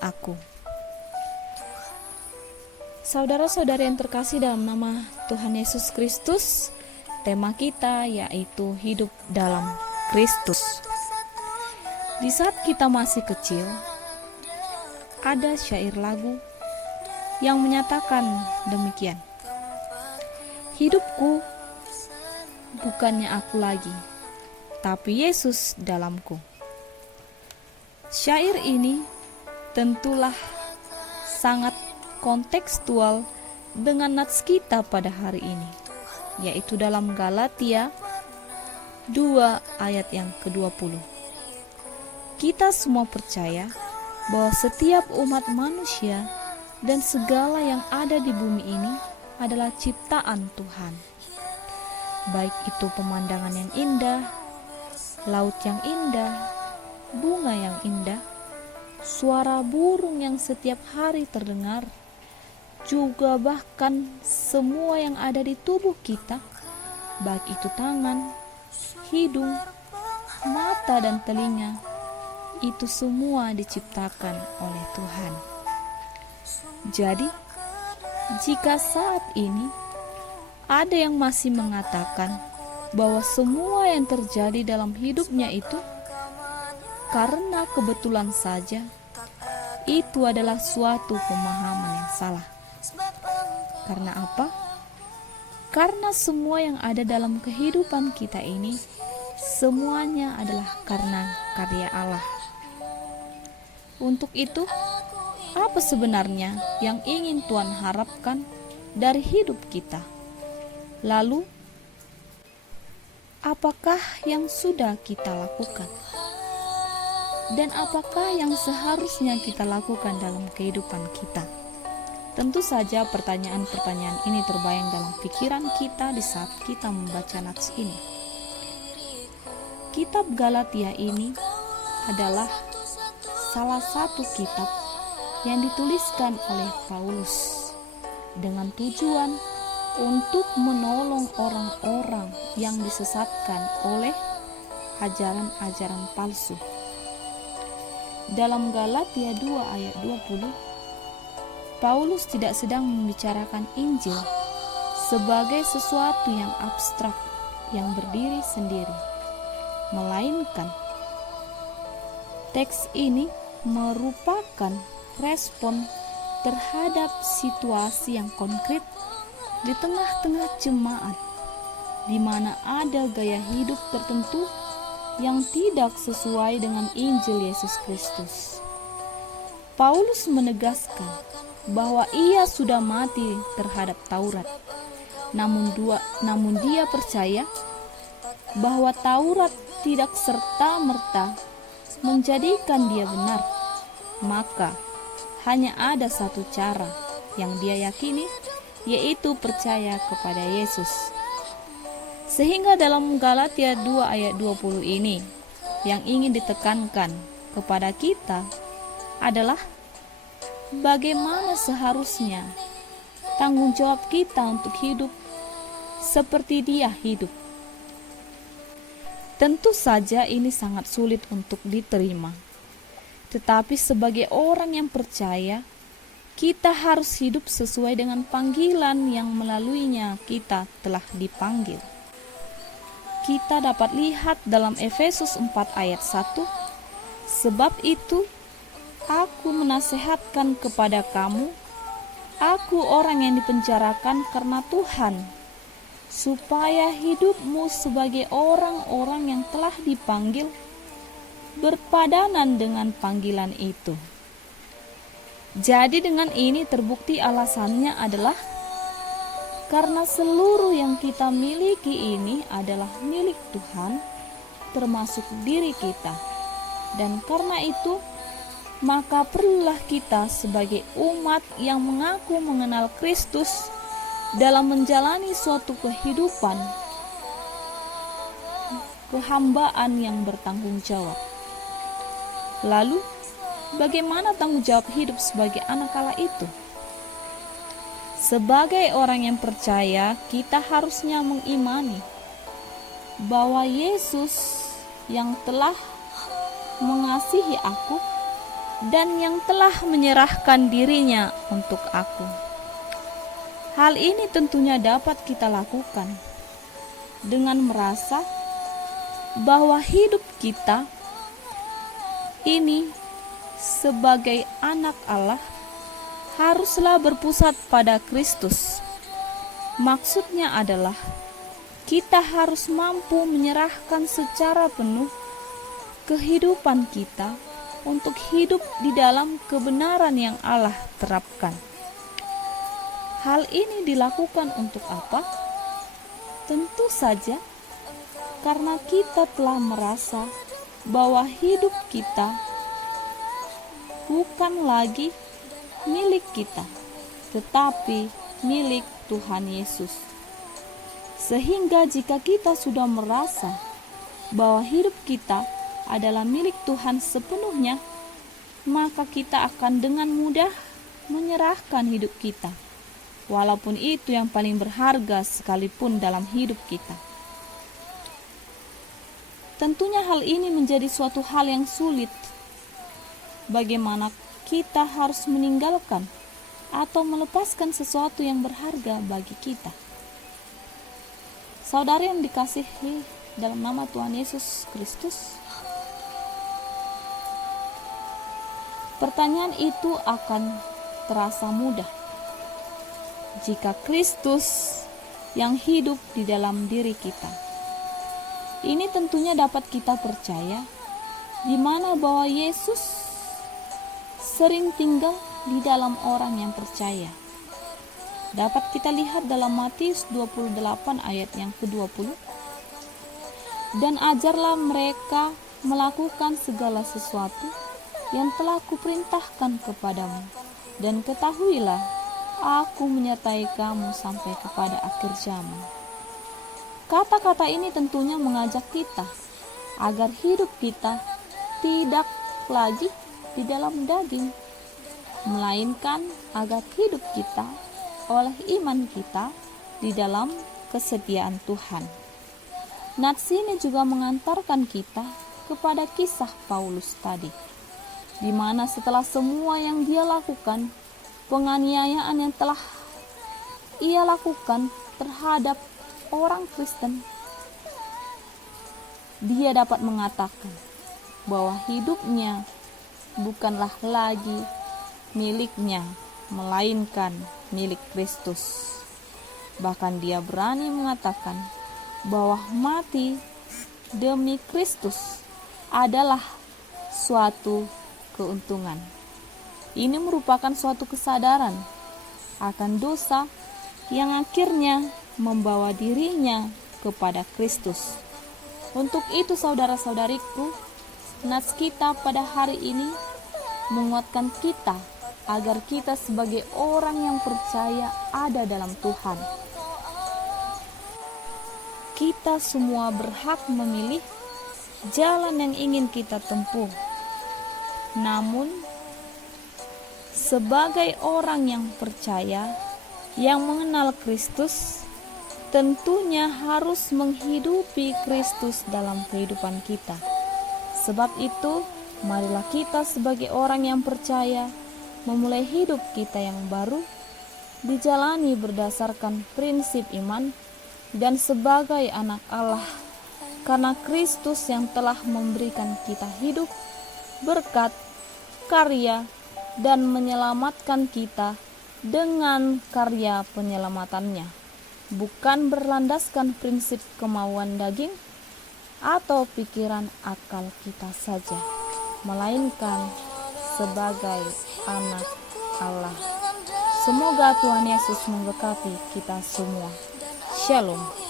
aku. Saudara-saudari yang terkasih dalam nama Tuhan Yesus Kristus, tema kita yaitu hidup dalam Kristus. Di saat kita masih kecil, ada syair lagu yang menyatakan demikian. Hidupku bukannya aku lagi, tapi Yesus dalamku. Syair ini tentulah sangat kontekstual dengan nats kita pada hari ini, yaitu dalam Galatia 2 ayat yang ke-20. Kita semua percaya bahwa setiap umat manusia dan segala yang ada di bumi ini adalah ciptaan Tuhan. Baik itu pemandangan yang indah, laut yang indah, bunga yang indah, suara burung yang setiap hari terdengar, juga bahkan semua yang ada di tubuh kita, baik itu tangan, hidung, mata dan telinga, itu semua diciptakan oleh Tuhan. Jadi, jika saat ini ada yang masih mengatakan bahwa semua yang terjadi dalam hidupnya itu karena kebetulan saja, itu adalah suatu pemahaman yang salah. Karena apa? Karena semua yang ada dalam kehidupan kita ini semuanya adalah karena karya Allah. Untuk itu, apa sebenarnya yang ingin Tuhan harapkan dari hidup kita? Lalu, apakah yang sudah kita lakukan? Dan apakah yang seharusnya kita lakukan dalam kehidupan kita? Tentu saja pertanyaan-pertanyaan ini terbayang dalam pikiran kita di saat kita membaca nats ini. Kitab Galatia ini adalah salah satu kitab yang dituliskan oleh Paulus dengan tujuan untuk menolong orang-orang yang disesatkan oleh ajaran-ajaran palsu. Dalam Galatia 2 ayat 20, Paulus tidak sedang membicarakan Injil sebagai sesuatu yang abstrak yang berdiri sendiri, melainkan teks ini merupakan respon terhadap situasi yang konkret di tengah-tengah jemaat, di mana ada gaya hidup tertentu yang tidak sesuai dengan Injil Yesus Kristus. Paulus menegaskan bahwa ia sudah mati terhadap Taurat, namun dia percaya bahwa Taurat tidak serta-merta menjadikan dia benar. Maka hanya ada satu cara yang dia yakini, yaitu percaya kepada Yesus. Sehingga dalam Galatia 2 ayat 20 ini, yang ingin ditekankan kepada kita adalah bagaimana seharusnya tanggung jawab kita untuk hidup seperti Dia hidup. Tentu saja ini sangat sulit untuk diterima. Tetapi sebagai orang yang percaya, kita harus hidup sesuai dengan panggilan yang melaluinya kita telah dipanggil. Kita dapat lihat dalam Efesus 4 ayat 1, sebab itu aku menasehatkan kepada kamu, aku orang yang dipenjarakan karena Tuhan, supaya hidupmu sebagai orang-orang yang telah dipanggil berpadanan dengan panggilan itu. Jadi dengan ini terbukti alasannya adalah karena seluruh yang kita miliki ini adalah milik Tuhan, termasuk diri kita. Dan karena itu, maka perlulah kita sebagai umat yang mengaku mengenal Kristus dalam menjalani suatu kehidupan kehambaan yang bertanggung jawab. Lalu, bagaimana tanggung jawab hidup sebagai anak Allah itu? Sebagai orang yang percaya, kita harusnya mengimani bahwa Yesus yang telah mengasihi aku dan yang telah menyerahkan dirinya untuk aku. Hal ini tentunya dapat kita lakukan dengan merasa bahwa hidup kita ini sebagai anak Allah haruslah berpusat pada Kristus. Maksudnya adalah kita harus mampu menyerahkan secara penuh kehidupan kita untuk hidup di dalam kebenaran yang Allah terapkan. Hal ini dilakukan untuk apa? Tentu saja karena kita telah merasa bahwa hidup kita bukan lagi milik kita, tetapi milik Tuhan Yesus. Sehingga jika kita sudah merasa bahwa hidup kita adalah milik Tuhan sepenuhnya, maka kita akan dengan mudah menyerahkan hidup kita, walaupun itu yang paling berharga sekalipun dalam hidup kita. Tentunya hal ini menjadi suatu hal yang sulit. Bagaimana kita harus meninggalkan atau melepaskan sesuatu yang berharga bagi kita. Saudara yang dikasihi dalam nama Tuhan Yesus Kristus, pertanyaan itu akan terasa mudah jika Kristus yang hidup di dalam diri kita. Ini tentunya dapat kita percaya, di mana bahwa Yesus sering tinggal di dalam orang yang percaya. Dapat kita lihat dalam Matius 28 ayat yang ke-20. Dan ajarlah mereka melakukan segala sesuatu yang telah kuperintahkan kepadamu. Dan ketahuilah, aku menyertai kamu sampai kepada akhir zaman. Kata-kata ini tentunya mengajak kita agar hidup kita tidak lagi di dalam daging, melainkan agar hidup kita oleh iman kita di dalam kesetiaan Tuhan. Nats ini juga mengantarkan kita kepada kisah Paulus tadi, di mana setelah semua yang dia lakukan, penganiayaan yang telah ia lakukan terhadap orang Kristen, dia dapat mengatakan bahwa hidupnya bukanlah lagi miliknya, melainkan milik Kristus. Bahkan dia berani mengatakan bahwa mati demi Kristus adalah suatu keuntungan. Ini merupakan suatu kesadaran akan dosa yang akhirnya membawa dirinya kepada Kristus. Untuk itu saudara-saudariku, nats kita pada hari ini menguatkan kita agar kita sebagai orang yang percaya ada dalam Tuhan. Kita semua berhak memilih jalan yang ingin kita tempuh. Namun, sebagai orang yang percaya, yang mengenal Kristus, tentunya harus menghidupi Kristus dalam kehidupan kita. Sebab itu, marilah kita sebagai orang yang percaya memulai hidup kita yang baru, dijalani berdasarkan prinsip iman dan sebagai anak Allah, karena Kristus yang telah memberikan kita hidup, berkat, karya, dan menyelamatkan kita dengan karya penyelamatannya. Bukan berlandaskan prinsip kemauan daging atau pikiran akal kita saja, melainkan sebagai anak Allah. Semoga Tuhan Yesus memberkati kita semua. Shalom.